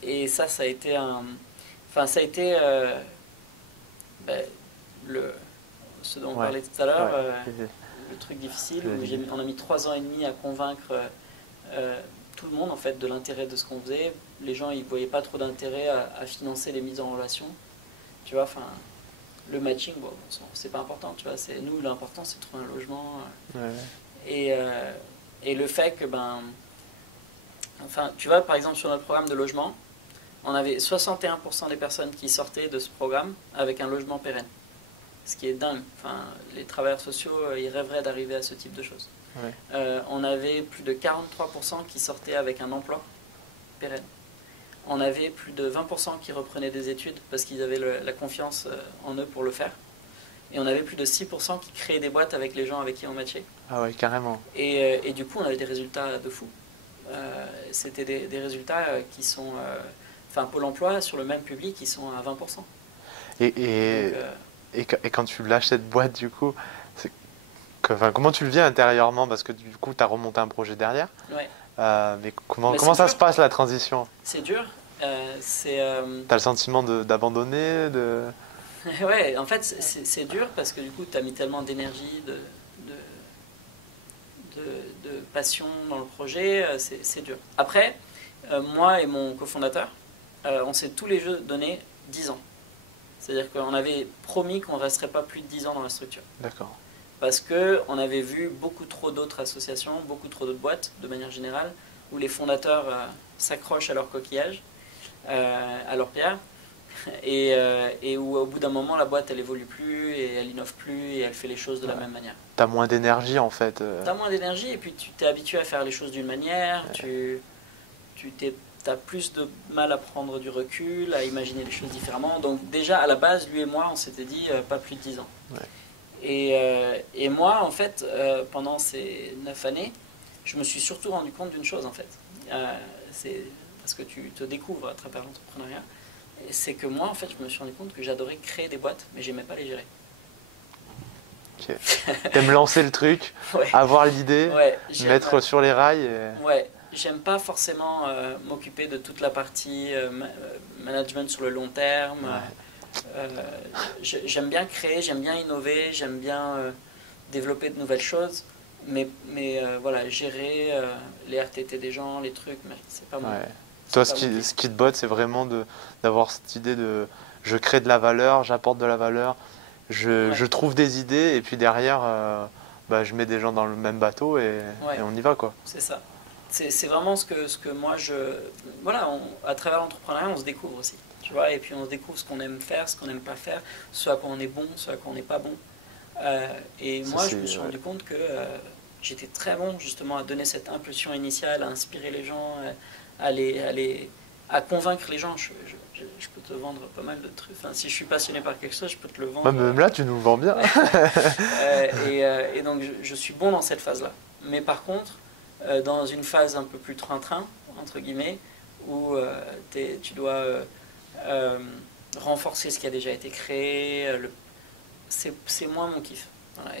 et ça a été un... Enfin, ça a été ce dont on parlait tout à l'heure, le truc difficile, où on a mis 3 ans et demi à convaincre tout le monde en fait de l'intérêt de ce qu'on faisait. Les gens ils voyaient pas trop d'intérêt à financer les mises en relation. Tu vois, enfin, le matching, bon, c'est pas important, tu vois. Nous, l'important c'est de trouver un logement. Et le fait que enfin, tu vois, par exemple sur notre programme de logement, on avait 61% des personnes qui sortaient de ce programme avec un logement pérenne. Ce qui est dingue. Enfin, les travailleurs sociaux, ils rêveraient d'arriver à ce type de choses. On avait plus de 43% qui sortaient avec un emploi pérenne. On avait plus de 20% qui reprenaient des études parce qu'ils avaient la confiance en eux pour le faire. Et on avait plus de 6% qui créaient des boîtes avec les gens avec qui on matchait. Ah ouais, carrément. Et du coup, on avait des résultats de fou. C'était des résultats qui sont... Enfin, Pôle emploi, sur le même public, ils sont à 20%. Et quand tu lâches cette boîte, du coup, comment tu le vis intérieurement? Parce que du coup, tu as remonté un projet derrière. Ouais. Mais comment ça se passe, la transition? C'est dur. Tu as le sentiment d'abandonner Ouais, en fait, c'est dur parce que du coup, tu as mis tellement d'énergie, de passion dans le projet. C'est dur. Après, moi et mon cofondateur, on s'est tous les deux donné 10 ans. C'est-à-dire qu'on avait promis qu'on ne resterait pas plus de 10 ans dans la structure. D'accord. Parce qu'on avait vu beaucoup trop d'autres associations, beaucoup trop d'autres boîtes, de manière générale, où les fondateurs s'accrochent à leur coquillage, à leur pierre, et où au bout d'un moment, la boîte, elle évolue plus, et elle innove plus, et elle fait les choses de la même manière. Tu as moins d'énergie, en fait. Tu as moins d'énergie, et puis tu t'es habitué à faire les choses d'une manière, tu as plus de mal à prendre du recul, à imaginer les choses différemment. Donc déjà, à la base, lui et moi, on s'était dit pas plus de 10 ans. Ouais. Et moi, en fait, pendant ces 9 années, je me suis surtout rendu compte d'une chose, en fait. C'est parce que tu te découvres à travers l'entrepreneuriat. C'est que moi, en fait, je me suis rendu compte que j'adorais créer des boîtes, mais j'aimais pas les gérer. Okay. T'aimes lancer le truc, avoir l'idée, mettre sur les rails. Ouais. J'aime pas forcément m'occuper de toute la partie management sur le long terme. J'aime bien créer, j'aime bien innover, j'aime bien développer de nouvelles choses, mais voilà, gérer les RTT des gens, les trucs, mais c'est pas moi. Toi, ce qui te botte, c'est vraiment d'avoir cette idée de je crée de la valeur, j'apporte de la valeur, je trouve des idées, et puis derrière, je mets des gens dans le même bateau et on y va, quoi. C'est ça. C'est vraiment ce que moi voilà, à travers l'entrepreneuriat, on se découvre aussi, tu vois, et puis on se découvre ce qu'on aime faire, ce qu'on n'aime pas faire, ce à quoi on est bon, ce à quoi on n'est pas bon. Et moi, je me suis rendu compte que j'étais très bon justement à donner cette impulsion initiale, à inspirer les gens, à convaincre les gens. Je peux te vendre pas mal de trucs. Enfin, si je suis passionné par quelque chose, je peux te le vendre. Même là, tu nous le vends bien. Et donc, je suis bon dans cette phase-là. Mais par contre, dans une phase un peu plus train-train, entre guillemets, où tu dois renforcer ce qui a déjà été créé, c'est moins mon kiff. Voilà.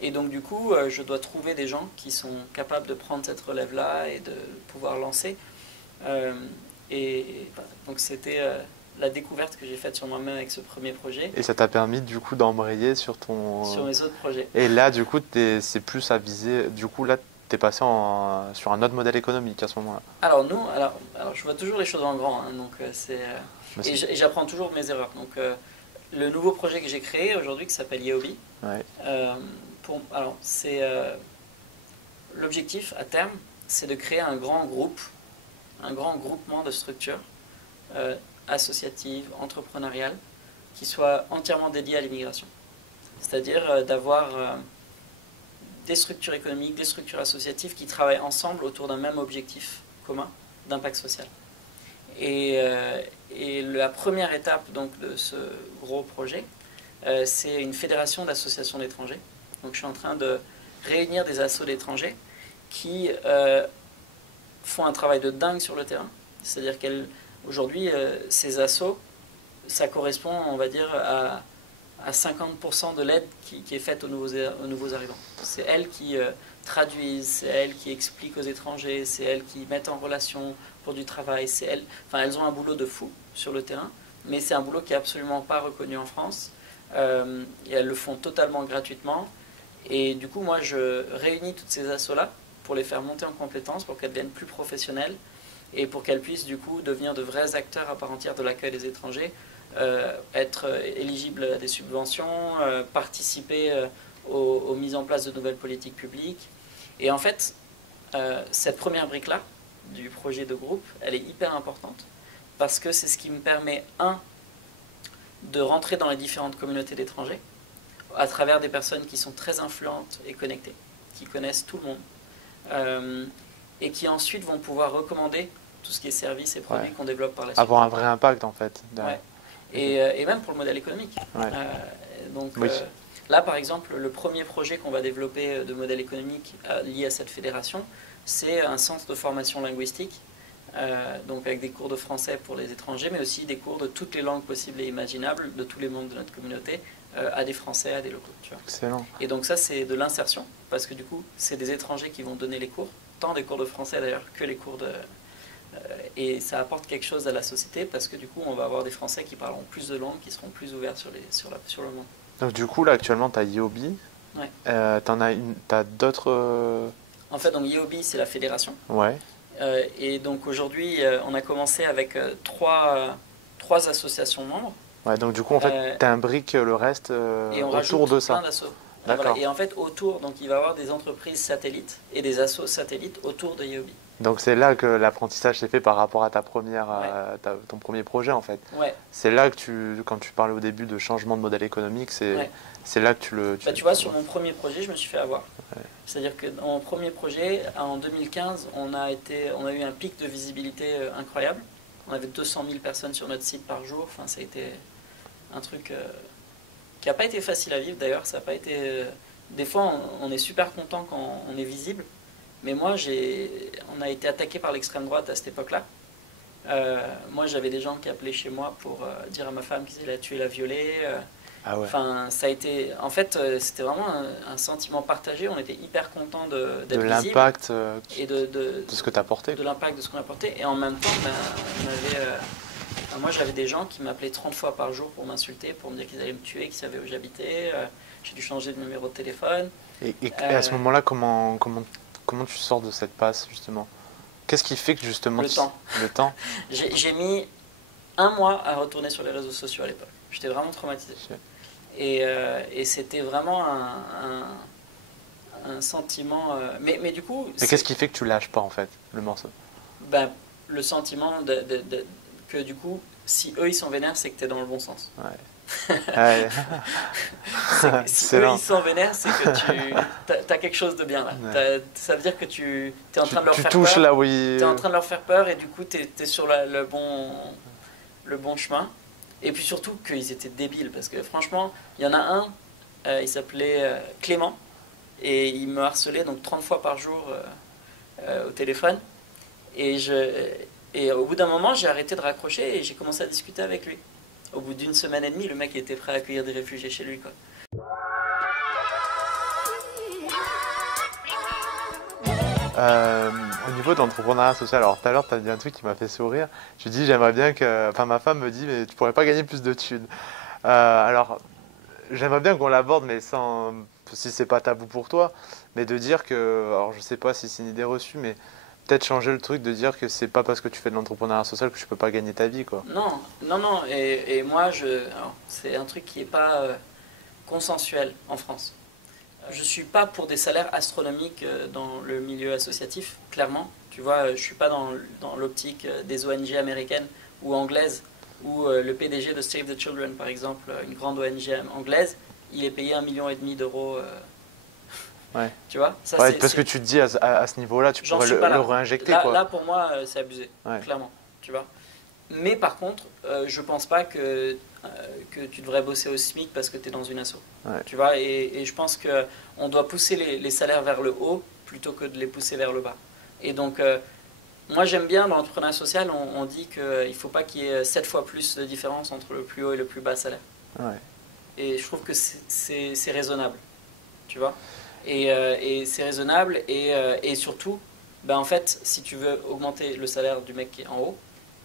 Et donc du coup, je dois trouver des gens qui sont capables de prendre cette relève-là et de pouvoir lancer. Donc c'était la découverte que j'ai faite sur moi-même avec ce premier projet Et ça t'a permis du coup d'embrayer sur sur mes autres projets. Et là, du coup, c'est plus à viser. Du coup, là, t'es passé sur un autre modèle économique à ce moment-là. Alors je vois toujours les choses en grand, hein, donc Mais et j'apprends toujours mes erreurs. Donc le nouveau projet que j'ai créé aujourd'hui, qui s'appelle Yeobi, Ouais. alors c'est l'objectif à terme, c'est de créer un grand groupe, un grand groupement de structures associatives, entrepreneuriales, qui soit entièrement dédié à l'immigration. C'est-à-dire d'avoir des structures économiques, des structures associatives qui travaillent ensemble autour d'un même objectif commun d'impact social. Et la première étape donc, de ce gros projet, c'est une fédération d'associations d'étrangers. Donc je suis en train de réunir des assos d'étrangers qui font un travail de dingue sur le terrain. C'est-à-dire qu'aujourd'hui, ces assos, ça correspond, on va dire, à 50% de l'aide qui est faite aux nouveaux arrivants. C'est elles qui traduisent, c'est elles qui expliquent aux étrangers, c'est elles qui mettent en relation pour du travail. Elles ont un boulot de fou sur le terrain, mais c'est un boulot qui n'est absolument pas reconnu en France. Et elles le font totalement gratuitement. Et du coup, moi, je réunis toutes ces assos-là pour les faire monter en compétences, pour qu'elles deviennent plus professionnelles et pour qu'elles puissent du coup devenir de vrais acteurs à part entière de l'accueil des étrangers, être éligibles à des subventions, participer aux mises en place de nouvelles politiques publiques. Et en fait, cette première brique-là du projet de groupe, elle est hyper importante parce que c'est ce qui me permet, de rentrer dans les différentes communautés d'étrangers à travers des personnes qui sont très influentes et connectées, qui connaissent tout le monde, et qui ensuite vont pouvoir recommander tout ce qui est services et produits qu'on développe par la suite. Avoir un vrai impact en fait. Ouais. Et même pour le modèle économique. Ouais. Donc là, par exemple, le premier projet qu'on va développer de modèle économique lié à cette fédération, c'est un centre de formation linguistique, donc avec des cours de français pour les étrangers, mais aussi des cours de toutes les langues possibles et imaginables de tous les membres de notre communauté, à des Français, à des locaux. Tu vois. Excellent. Et donc ça, c'est de l'insertion, parce que du coup, c'est des étrangers qui vont donner les cours, tant des cours de français d'ailleurs que les cours de... et ça apporte quelque chose à la société, parce que du coup, on va avoir des Français qui parleront plus de langues, qui seront plus ouverts sur le monde. Donc du coup, là, actuellement, tu as Yeobi. Ouais. T'as d'autres... En fait, donc Yeobi, c'est la fédération. Ouais. Et donc aujourd'hui, on a commencé avec trois associations membres. Ouais, donc du coup, en fait, tu imbriques le reste et on autour de ça. Plein d'assos. D'accord. Voilà. Et en fait, autour, donc il va y avoir des entreprises satellites et des assos satellites autour de Yeobi. Donc c'est là que l'apprentissage s'est fait par rapport à ton premier projet en fait. Ouais. C'est là que quand tu parlais au début de changement de modèle économique, c'est là que tu le... Tu vois, sur mon premier projet, je me suis fait avoir. Ouais. C'est-à-dire que dans mon premier projet, en 2015, on a eu un pic de visibilité incroyable. On avait 200 000 personnes sur notre site par jour. Enfin, ça a été un truc qui n'a pas été facile à vivre d'ailleurs. Ça a pas été... Des fois, on est super content quand on est visible. Mais moi, on a été attaqué par l'extrême droite à cette époque-là. Moi, j'avais des gens qui appelaient chez moi pour dire à ma femme qu'ils allaient la tuer, la violer. Ah ouais. Enfin, ça a été... En fait, c'était vraiment un sentiment partagé. On était hyper contents d'être visible. De l'impact et de ce que tu as apporté. De l'impact de ce qu'on a apporté. Et en même temps, moi, j'avais des gens qui m'appelaient 30 fois par jour pour m'insulter, pour me dire qu'ils allaient me tuer, qu'ils savaient où j'habitais. J'ai dû changer de numéro de téléphone. Et à ce moment-là, comment tu sors de cette passe, justement? Qu'est-ce qui fait que, justement... Le temps. J'ai mis 1 mois à retourner sur les réseaux sociaux à l'époque. J'étais vraiment traumatisé. Et c'était vraiment un sentiment... Mais du coup... Mais qu'est-ce qui fait que tu lâches pas, en fait, le morceau? Le sentiment que, du coup, si eux, ils sont vénères, c'est que tu es dans le bon sens. Ouais. Ouais. Si eux ils sont vénères, c'est que tu as quelque chose de bien là. Ouais. Ça veut dire que tu es en train de leur faire peur. Là où ils... Tu es en train de leur faire peur et du coup tu es sur le bon chemin. Et puis surtout qu'ils étaient débiles parce que franchement, il y en a un, il s'appelait Clément et il me harcelait donc 30 fois par jour au téléphone. Et au bout d'un moment, j'ai arrêté de raccrocher et j'ai commencé à discuter avec lui. Au bout d'1 semaine et demie, le mec était prêt à accueillir des réfugiés chez lui, quoi. Au niveau de l'entrepreneuriat social, alors tout à l'heure, tu as dit un truc qui m'a fait sourire. Je dis, j'aimerais bien que. Enfin, ma femme me dit, mais tu pourrais pas gagner plus de thunes. Alors, j'aimerais bien qu'on l'aborde, mais sans. Si c'est pas tabou pour toi, mais de dire que. Alors, je sais pas si c'est une idée reçue, mais peut-être changer le truc de dire que c'est pas parce que tu fais de l'entrepreneuriat social que tu peux pas gagner ta vie, quoi. Non, non, non. Et moi, alors, c'est un truc qui n'est pas consensuel en France. Je ne suis pas pour des salaires astronomiques dans le milieu associatif, clairement. Tu vois, je ne suis pas dans l'optique des ONG américaines ou anglaises, où le PDG de Save the Children, par exemple, une grande ONG anglaise, il est payé 1,5 million d'euros. Ouais. Tu vois ça, Ouais, parce que tu te dis à ce niveau-là, tu pourrais le réinjecter, là, quoi. là, pour moi, c'est abusé, clairement. Tu vois. Mais par contre, je pense pas que tu devrais bosser au SMIC parce que tu es dans une asso. Ouais. Tu vois, et je pense qu'on doit pousser les salaires vers le haut plutôt que de les pousser vers le bas. Et donc, moi j'aime bien dans l'entrepreneuriat social, on dit qu'il ne faut pas qu'il y ait 7 fois plus de différence entre le plus haut et le plus bas salaire. Ouais. Et je trouve que c'est raisonnable. Tu vois. Et c'est raisonnable et surtout, ben en fait, si tu veux augmenter le salaire du mec qui est en haut,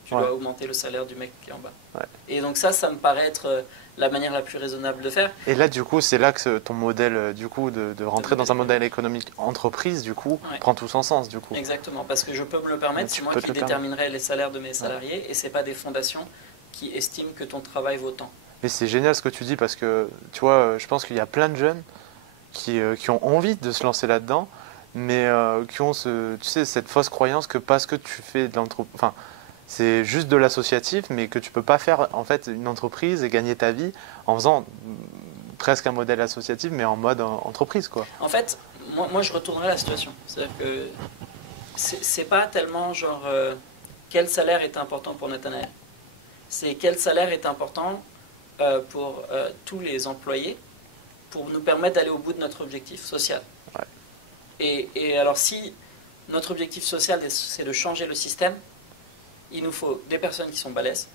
tu dois augmenter le salaire du mec qui est en bas. Ouais. Et donc ça me paraît être la manière la plus raisonnable de faire. Et là, du coup, c'est là que ton modèle, du coup, de rentrer dans un modèle économique entreprise, du coup, prend tout son sens, du coup. Exactement, parce que je peux me le permettre, c'est moi qui déterminerai les salaires de mes salariés et c'est pas des fondations qui estiment que ton travail vaut tant. Mais c'est génial ce que tu dis parce que, tu vois, je pense qu'il y a plein de jeunes qui ont envie de se lancer là-dedans, mais qui ont tu sais, cette fausse croyance que parce que tu fais de l'entreprise, enfin, c'est juste de l'associatif, mais que tu peux pas faire en fait une entreprise et gagner ta vie en faisant presque un modèle associatif, mais en mode entreprise, quoi. En fait, moi je retournerai la situation. C'est-à-dire que c'est pas tellement genre quel salaire est important pour Nathanaël. C'est quel salaire est important pour tous les employés pour nous permettre d'aller au bout de notre objectif social. Ouais. Et alors si notre objectif social c'est de changer le système, il nous faut des personnes qui sont balèzes.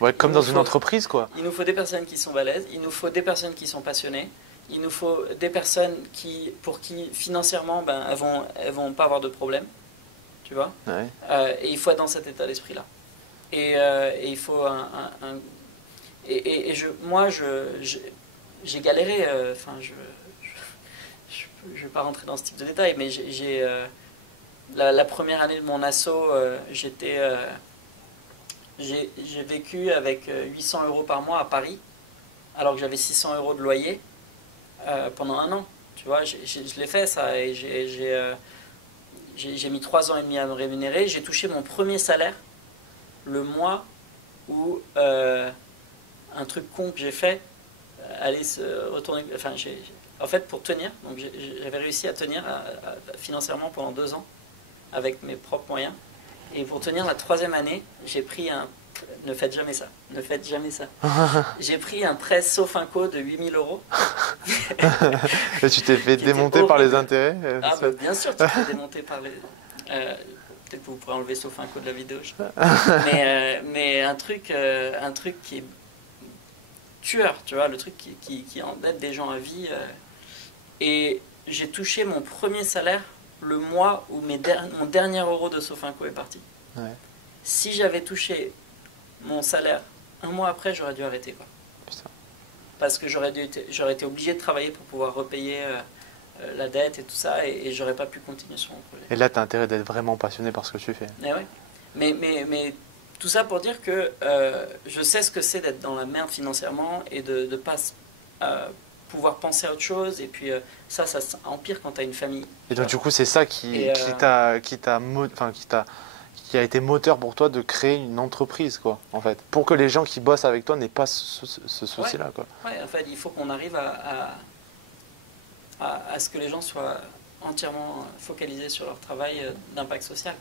Ouais, comme dans une entreprise, quoi. Il nous faut des personnes qui sont balèzes, il nous faut des personnes qui sont passionnées, il nous faut des personnes pour qui financièrement ben, elles vont pas avoir de problème, tu vois. Ouais. Et il faut être dans cet état d'esprit-là. Et il faut moi j'ai galéré, enfin je vais pas rentrer dans ce type de détails, mais j'ai la première année de mon asso, j'ai vécu avec 800 euros par mois à Paris, alors que j'avais 600 euros de loyer pendant un an. Tu vois, je l'ai fait ça, et j'ai mis 3 ans et demi à me rémunérer. J'ai touché mon premier salaire le mois où un truc con que j'ai fait, aller se retourner. Enfin, en fait, pour tenir, donc j'avais réussi à tenir financièrement pendant 2 ans avec mes propres moyens. Et pour tenir la 3e année, j'ai pris un. Ne faites jamais ça. Ne faites jamais ça. J'ai pris un prêt Sofinco de 8 000 euros. Et tu t'es fait démonter par les intérêts Ah, bah, bien sûr, tu t'es fait démonter par les. Peut-être que vous pourrez enlever Sofinco de la vidéo. Mais un truc qui est tueur, tu vois, le truc qui endette des gens à vie. Et j'ai touché mon premier salaire le mois où mon dernier euro de Sofinco est parti. Ouais. Si j'avais touché mon salaire un mois après, j'aurais dû arrêter, quoi. Putain. Parce que j'aurais été obligé de travailler pour pouvoir repayer la dette et tout ça, et j'aurais pas pu continuer sur mon projet. Et là, tu as intérêt d'être vraiment passionné par ce que tu fais. Mais ouais. Mais tout ça pour dire que je sais ce que c'est d'être dans la merde financièrement et de ne pas pouvoir penser à autre chose. Et puis ça empire quand tu as une famille. Et donc du coup, c'est ça qui a été moteur pour toi de créer une entreprise, quoi, en fait. Pour que les gens qui bossent avec toi n'aient pas ce souci-là, quoi. Ouais, en fait, il faut qu'on arrive à ce que les gens soient entièrement focalisés sur leur travail d'impact social,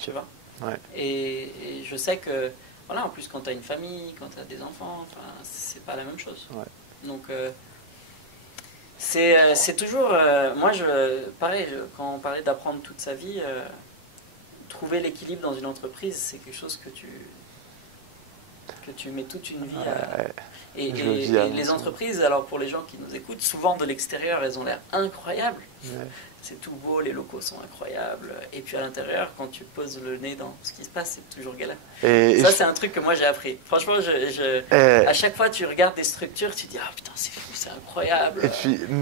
tu vois. Ouais. Et je sais que, voilà, en plus, quand tu as une famille, quand tu as des enfants, c'est pas la même chose. Ouais. Donc, c'est toujours... moi, pareil, quand on parlait d'apprendre toute sa vie, trouver l'équilibre dans une entreprise, c'est quelque chose que que tu mets toute une vie Ouais. Et, Je le et- vis à et les mort. entreprises, alors pour les gens qui nous écoutent, souvent de l'extérieur, elles ont l'air incroyables. Ouais. C'est tout beau, les locaux sont incroyables. Et puis à l'intérieur, quand tu poses le nez dans ce qui se passe, c'est toujours galère. Et Ça, c'est un truc que moi j'ai appris. Franchement, à chaque fois, tu regardes des structures, tu te dis, ah putain, c'est fou, c'est incroyable.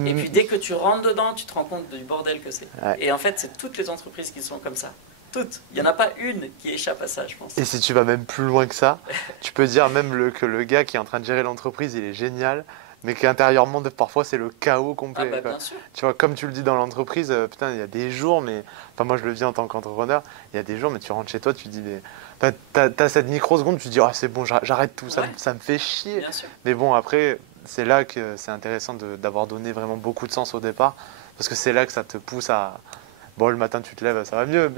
Et puis dès que tu rentres dedans, tu te rends compte du bordel que c'est. Ouais. Et en fait, c'est toutes les entreprises qui sont comme ça. Toutes. Il n'y en a pas une qui échappe à ça, je pense. Et si tu vas même plus loin que ça, tu peux dire même que le gars qui est en train de gérer l'entreprise, il est génial, mais qu'intérieurement, parfois, c'est le chaos Ah complet. bah Quoi. bien sûr. Tu vois, comme tu le dis dans l'entreprise, putain, il y a des jours, mais... Enfin, moi, je le vis en tant qu'entrepreneur, il y a des jours, mais tu rentres chez toi, tu te dis, mais... Enfin, t'as cette microseconde, tu te dis, ah, c'est bon, j'arrête tout, Ouais. ça me fait chier. Bien sûr. Mais bon, après, c'est là que c'est intéressant d'avoir donné vraiment beaucoup de sens au départ, parce que c'est là que ça te pousse à... Bon, le matin, tu te lèves, ça va mieux,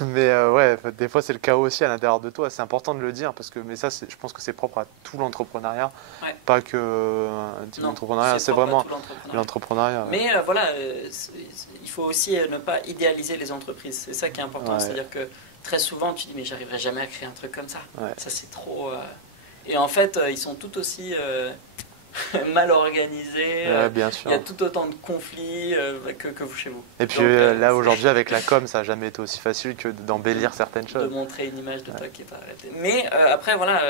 mais ouais, des fois, c'est le chaos aussi à l'intérieur de toi. C'est important de le dire, parce que, mais ça, je pense que c'est propre à tout l'entrepreneuriat, Ouais. pas que un type Non, d'entrepreneuriat, c'est propre à vraiment tout l'entrepreneuriat. l'entrepreneuriat. Mais voilà, il faut aussi ne pas idéaliser les entreprises. C'est ça qui est important. Ouais. C'est-à-dire que très souvent, tu dis, mais j'arriverai jamais à créer un truc comme ça. Ouais. Ça, c'est trop. Et en fait, ils sont tout aussi mal organisés. Ouais, bien Il sûr. y a tout autant de conflits que vous chez vous. Et puis Donc, là, c'est- aujourd'hui, avec la com, ça n'a jamais été aussi facile que d'embellir certaines de choses. montrer une image de toi qui n'est pas arrêtée. Mais après, voilà,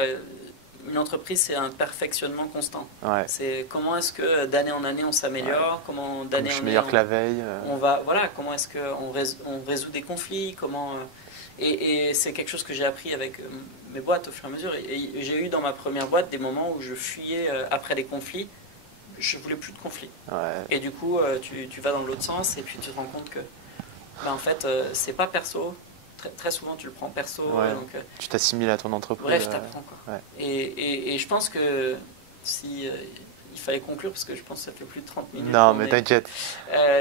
une entreprise, c'est un perfectionnement constant. Ouais. C'est comment est-ce que d'année en année, on s'améliore, comment Comme d'année je en suis année, meilleur que la veille. on va, voilà, comment est-ce qu'on on résout des conflits, comment... et c'est quelque chose que j'ai appris avec mes boîtes au fur et à mesure. Et j'ai eu dans ma première boîte des moments où je fuyais après les conflits. Je voulais plus de conflits. Ouais. Et du coup, tu vas dans l'autre sens et puis tu te rends compte que, ben, en fait, c'est pas perso. Très souvent, tu le prends perso. Ouais. Donc, Tu t'assimiles à ton entreprise. bref, t'apprends quoi. ouais. Et je pense que si il fallait conclure, parce que je pense que ça fait plus de 30 minutes. Non, qu'on mais est- t'inquiète.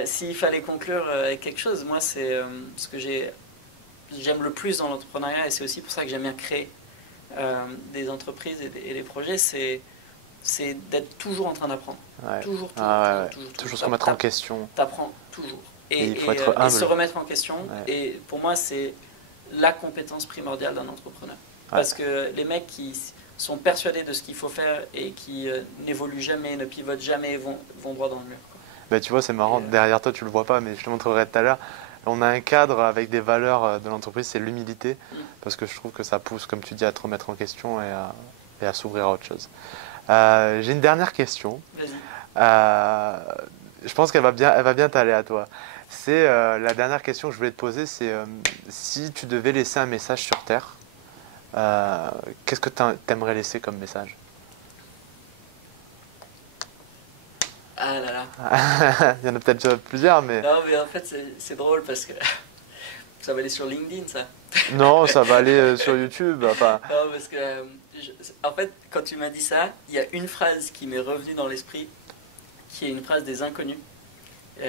S'il fallait conclure avec quelque chose, moi, c'est ce que j'aime le plus dans l'entrepreneuriat, et c'est aussi pour ça que j'aime bien créer des entreprises et des projets, c'est d'être toujours en train d'apprendre. Ouais. Toujours, Ah, ouais. toujours. Toujours se remettre en question. T'apprends toujours. Et il faut être et humble. se remettre en question. Ouais. Et pour moi, c'est la compétence primordiale d'un entrepreneur. Parce que les mecs qui sont persuadés de ce qu'il faut faire et qui n'évoluent jamais, ne pivotent jamais, vont droit dans le mur. Quoi. Bah, tu vois, c'est marrant, derrière toi, tu le vois pas, mais je te montrerai tout à l'heure. On a un cadre avec des valeurs de l'entreprise, c'est l'humilité, parce que je trouve que ça pousse, comme tu dis, à te remettre en question et à s'ouvrir à autre chose. J'ai une dernière question. Vas-y. Je pense qu'elle va bien t'aller à toi. C'est la dernière question que je voulais te poser, c'est si tu devais laisser un message sur Terre, qu'est-ce que t'aimerais laisser comme message? Ah là là. Il y en a peut-être plusieurs, mais... Non, mais en fait, c'est drôle parce que ça va aller sur LinkedIn, ça. Non, ça va aller sur YouTube. Enfin, Non, parce que, en fait, quand tu m'as dit ça, il y a une phrase qui m'est revenue dans l'esprit, qui est une phrase des Inconnus. Vous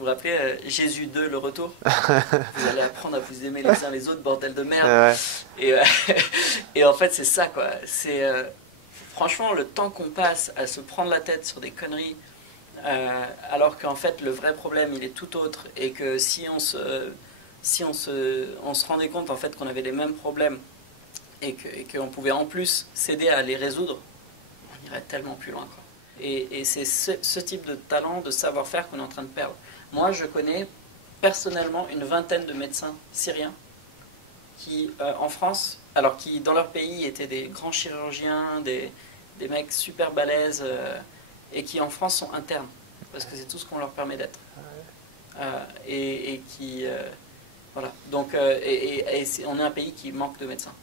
vous rappelez Jésus 2, le retour? Vous allez apprendre à vous aimer les uns les autres, bordel de merde. ouais. Et en fait, c'est ça, quoi. C'est franchement le temps qu'on passe à se prendre la tête sur des conneries, alors qu'en fait, le vrai problème, il est tout autre. Et que si on se rendait compte, en fait, qu'on avait les mêmes problèmes et qu'on pouvait en plus s'aider à les résoudre, on irait tellement plus loin, quoi. Et c'est ce type de talent, de savoir-faire qu'on est en train de perdre. Moi, je connais personnellement une vingtaine de médecins syriens qui, en France, alors qui dans leur pays étaient des grands chirurgiens, des mecs super balèzes, et qui en France sont internes, parce que c'est tout ce qu'on leur permet d'être. Et qui... voilà. Donc, on est un pays qui manque de médecins,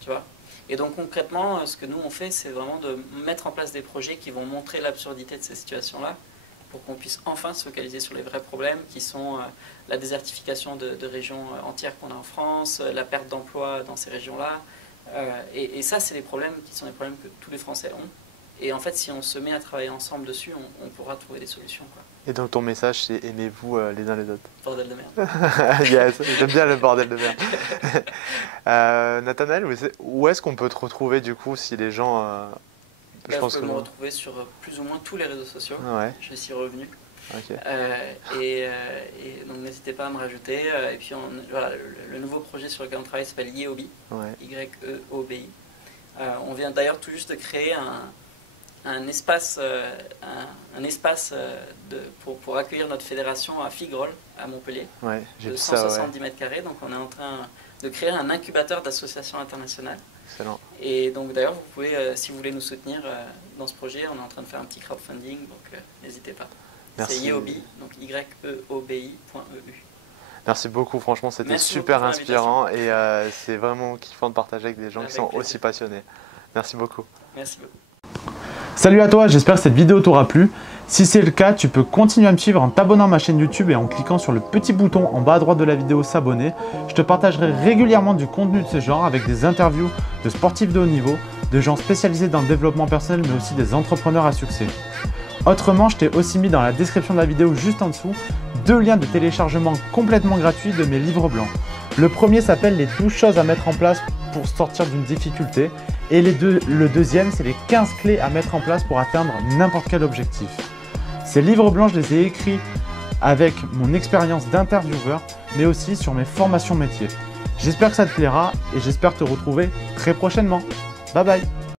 tu vois. Et donc concrètement, ce que nous on fait, c'est vraiment de mettre en place des projets qui vont montrer l'absurdité de ces situations-là, pour qu'on puisse enfin se focaliser sur les vrais problèmes, qui sont la désertification de régions entières qu'on a en France, la perte d'emploi dans ces régions-là. Et ça, c'est des problèmes qui sont des problèmes que tous les Français ont. Et en fait, si on se met à travailler ensemble dessus, on pourra trouver des solutions, quoi. Et donc ton message, c'est aimez-vous les uns les autres. Bordel de merde. Yes, j'aime bien le bordel de merde. Nathanaël, où est-ce qu'on peut te retrouver du coup si les gens... Là, vous pouvez me retrouver sur plus ou moins tous les réseaux sociaux. Ouais. Je suis revenu. Ok. Et donc n'hésitez pas à me rajouter. Et puis voilà, le nouveau projet sur lequel on travaille s'appelle Yeobi. Ouais. Y-E-O-B-I. On vient d'ailleurs tout juste de créer un espace, pour accueillir notre fédération à Figrol, à Montpellier, Ouais, j'ai de vu ça, 170 mètres carrés. Donc on est en train de créer un incubateur d'associations internationales. Excellent. Et donc d'ailleurs, vous pouvez, si vous voulez nous soutenir dans ce projet, on est en train de faire un petit crowdfunding, donc n'hésitez pas. Merci. C'est Yeobi, donc yeobi.eu. Merci beaucoup, franchement c'était Merci super beaucoup pour inspirant et c'est vraiment kiffant de partager avec des gens qui Avec sont plaisir. aussi passionnés. Merci beaucoup. Merci beaucoup. Salut à toi, j'espère que cette vidéo t'aura plu. Si c'est le cas, tu peux continuer à me suivre en t'abonnant à ma chaîne YouTube et en cliquant sur le petit bouton en bas à droite de la vidéo s'abonner. Je te partagerai régulièrement du contenu de ce genre avec des interviews de sportifs de haut niveau, de gens spécialisés dans le développement personnel mais aussi des entrepreneurs à succès. Autrement, je t'ai aussi mis dans la description de la vidéo juste en dessous 2 liens de téléchargement complètement gratuits de mes livres blancs. Le premier s'appelle les 12 choses à mettre en place pour sortir d'une difficulté et le deuxième c'est les 15 clés à mettre en place pour atteindre n'importe quel objectif. Ces livres blancs, je les ai écrits avec mon expérience d'intervieweur mais aussi sur mes formations métiers. J'espère que ça te plaira et j'espère te retrouver très prochainement. Bye bye.